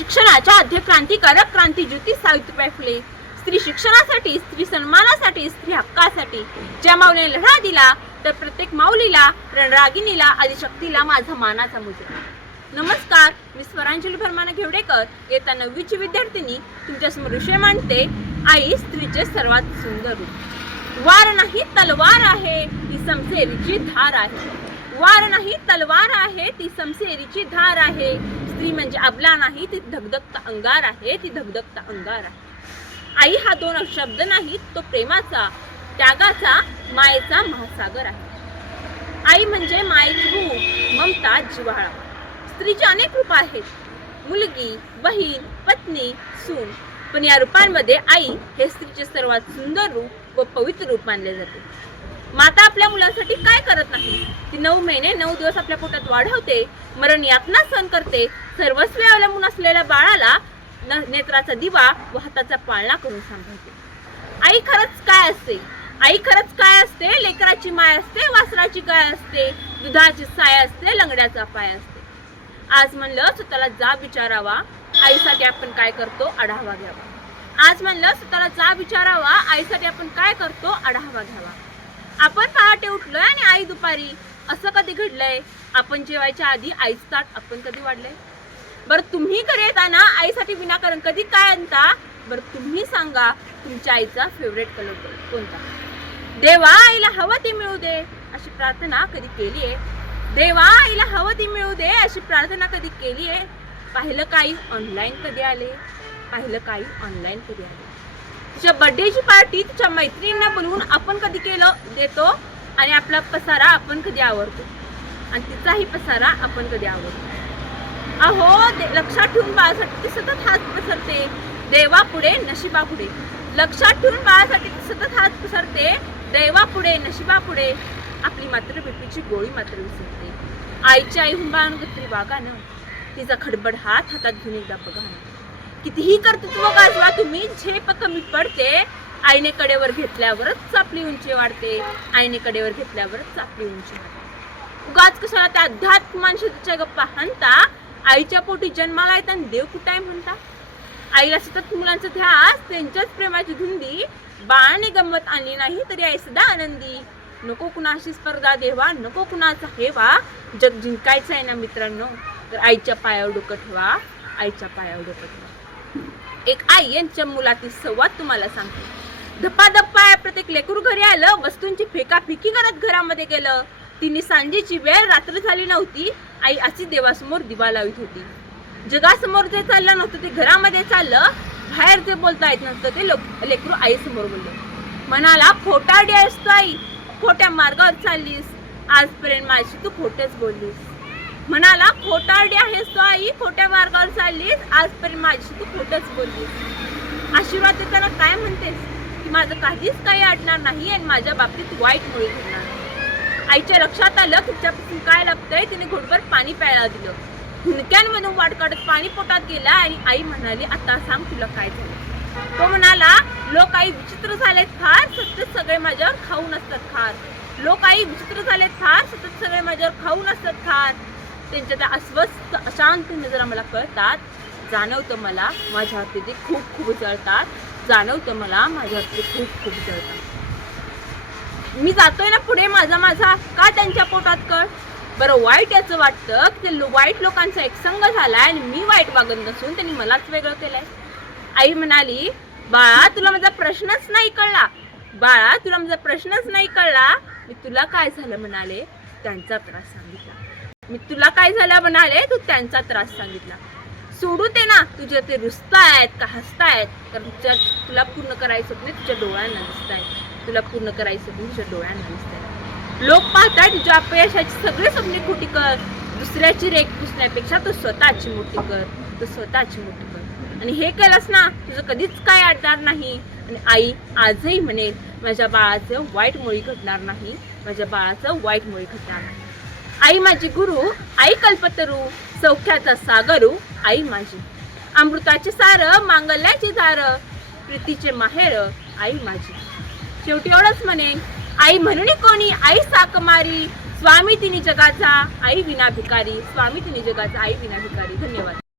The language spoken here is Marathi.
शिक्षणाच्या आद्य क्रांतिकारक क्रांतीज्योती सावित्रीबाई फुले, स्त्री शिक्षणासाठी, स्त्री सन्मानासाठी, स्त्री हक्कासाठी ज्या माऊलीने लढा दिला, तर प्रत्येक माऊलीला, रणरागिणीला, आदिशक्तीला माझा मानाचा मुजरा. नमस्कार, मी स्वरांजली भरमाना घेवडेकर, इयत्ता 9वीची विद्यार्थिनी, तुमच्यासमोर विषय मांडते. आई स्त्रीचे सर्वात सुंदर रूप. वार नाही तलवार आहे, ती समसेरीची धार आहे. वार नाही तलवार आहे, ती समसेरीची धार आहे. स्त्री म्हणजे अबला नाही, ती धगधगता अंगार आहे, ती धगधगता अंगार आहे. आई हा दोन शब्द नाही, तो प्रेमाचा, त्यागाचा, मायेचा महासागर आहे. आई म्हणजे मायेची रूप, ममता, जिव्हाळा. स्त्रीचे अनेक रूप आहेत, मुलगी, बहीण, पत्नी, सून. पण या रूपांमध्ये आई हे स्त्रीचे सर्वात सुंदर रूप व पवित्र रूप मानले जाते. माता आपल्या मुलांसाठी काय करत नाही? ती 9 महिने 9 दिवस आपल्या पोटात वाढवते, मरण यातना सहन करते, सर्वस्वी अवलंबून असलेल्या बाळाला नेत्राचा दिवा व हाताचा पाळणा करून सांभाळते. आई खरंच काय असते? आई खरंच काय असते? लेकराची माय असते, वासराची गाय असते, दुधाची साय असते, लंगड्याचा पाय असते. आज म्हणलं स्वतःला जाब विचारावा, आईसाठी आपण काय करतो आढावा घ्यावा. आज म्हणलं स्वतःला जाब विचारावा, आईसाठी आपण काय करतो आढावा घ्यावा. आपण पहाटे उठलोय आणि आई दुपारी, असं कधी घडलंय? आपण जेवायच्या आधी आईचं ताट आपण कधी वाढलंय? बरं, तुम्ही घरी येताना आईसाठी विनाकारण कधी काय आणता? बरं तुम्ही सांगा, तुमच्या आईचा फेवरेट कलर कोणता? देवा आईला हवं ती मिळू दे अशी प्रार्थना कधी केली आहे? देवा आईला हवं ती मिळू दे अशी प्रार्थना कधी केली आहे? पाहिलं काही ऑनलाईन कधी आले? पाहिलं काही ऑनलाईन कधी आले? तिच्या बर्थडेची पार्टी तिच्या मैत्रिणींना बोलवून आपण कधी देतो आणि आपला पसारा आपण कधी आवडतो आणि तिचाही पसारा आपण कधी आवडतो? अहो, लक्षात ठेवून बाळासाठी ती सतत हात पसरते, देवापुढे नशिबापुढे. लक्षात ठेवून बाळासाठी ती सतत हात पसरते, देवापुढे नशिबापुढे. आपली मात्र बीपीची गोळी मात्र विसरते. आईची आई हुंबाळून तरी वागा न, तिचा खडबड हात हातात घेऊन एकदा बघा ना. कितीही कर्तृत्व गाजवा तुम्ही, झेप कमी पडते. आईने कडेवर घेतल्यावरच आपली उंची वाढते, आईने कडेवर घेतल्यावरच आपली उंची वाढते. उगाच कशाला त्या अध्यात्मान शेतीच्या गप्पा हाणता? आईच्या पोटी जन्माला येताना देव कुठे आहे म्हणता? आईला सतत मुलांचा ध्यास, त्यांच्याच प्रेमाची धुंदी. बाळाने गंमत आणली नाही तरी आई सदा आनंदी. नको कुणाशी स्पर्धा देवा, नको कुणाचा हेवा. जग जिंकायचं आहे ना मित्रांनो, तर आईच्या पायावर डोकं ठेवा, आईच्या पायावर डोकं ठेवा. एक आई यांच्या मुलातील संवाद तुम्हाला सांगते. धप्पाधप्पा प्रत्येक लेकरू घरी आलं, वस्तूंची फेकाफेकी करत घरामध्ये गेलं. तिने सांजेची वेळ रात्र झाली नव्हती, आई अशी देवासमोर दिवा लावित होती. जगासमोर जे चाललं नव्हतं ते घरामध्ये चाललं, बाहेर जे बोलता येत नव्हतं ते लेकरू आई समोर बोललं. म्हणाला, खोटारडी आहेस तू आई, खोट्या मार्गावर चाललीस, आजपर्यंत माझी तू खोटेच बोललीस. म्हणाला, खोटारडी आहेस तू आई, खोट्या मार्गावर चाललीस, आजपर्यंत माझी तू खोटच बोललीस. आशीर्वाद देताना काय म्हणतेस? की माझं काहीच काही अडणार नाही आणि माझ्या बाबतीत वाईट मुळे घडणार नाही. आईच्या लक्षात आलं की तिच्यापासून काय लागतंय. तिने घोटभर पाणी प्यायला दिलं. हुंडक्यांमधून वाट काढत पाणी पोटात गेला आणि आई म्हणाली, आता सांग तुला काय झालं? तो म्हणाला, लोक आई विचित्र झालेत फार, सतत सगळे माझ्यावर खाऊन असतात खार. लोक आई विचित्र झालेत फार, सतत सगळे माझ्यावर खाऊन असतात खार. त्यांच्या त्या अस्वस्थ अशांत नजरा मला कळतात. जाणवतं मला माझ्यावरती ते खूप खूप जळतात. जाणवतं मला माझ्यावरती खूप खूप जळतात. मी जातोय ना पुढे माझा का त्यांच्या पोटात कळ? बरं, वाईट याचं वाटतं की ते वाईट लोकांचा एक संघ झालाय आणि मी वाईट वागत नसून त्यांनी मलाच वेगळं केलंय. आई म्हणाली, बाळा तुला माझा प्रश्नच नाही कळला, बाळा तुला माझा प्रश्नच नाही कळला. मी तुला काय झालं म्हणाले, त्यांचा त्रास सांगितला. मी तुला काय झालं म्हणाले, तू त्यांचा त्रास सांगितला. सोडू ते ना, तुझे ते रुसतायत का हसतायत, कारण तुला पूर्ण करायचं नाही, तुझ्या डोळ्यांना दिसतायत. तुला पूर्ण करायचं नाही, तुझ्या डोळ्यांना दिसतायत. लोक पाहताय तुझ्या अपयशाची सगळे स्वप्ने खोटी कर. दुसऱ्याची रेख पुसण्यापेक्षा तू स्वतःची मोठी कर, तू स्वतःची मोठी कर. आणि हे केलंस ना, तुझं कधीच काय अडणार नाही. आणि आई आजही म्हणेल, माझ्या बाळाचं वाईट मुळी घडणार नाही, माझ्या बाळाचं वाईट मुळी घडणार नाही. आई माझी गुरु, आई कल्पतरू, सौख्याचा सागरू, आई माझी. अमृताचे सार, मांगल्याची धार, प्रीतीचे माहेर, आई माझी. शेवटी एवढंच म्हणेन, आई म्हणून कोणी, आई साकमारी, स्वामी तिने जगाचा, आई विना भिकारी, स्वामी तिने जगाचा, आई विना भिकारी. धन्यवाद.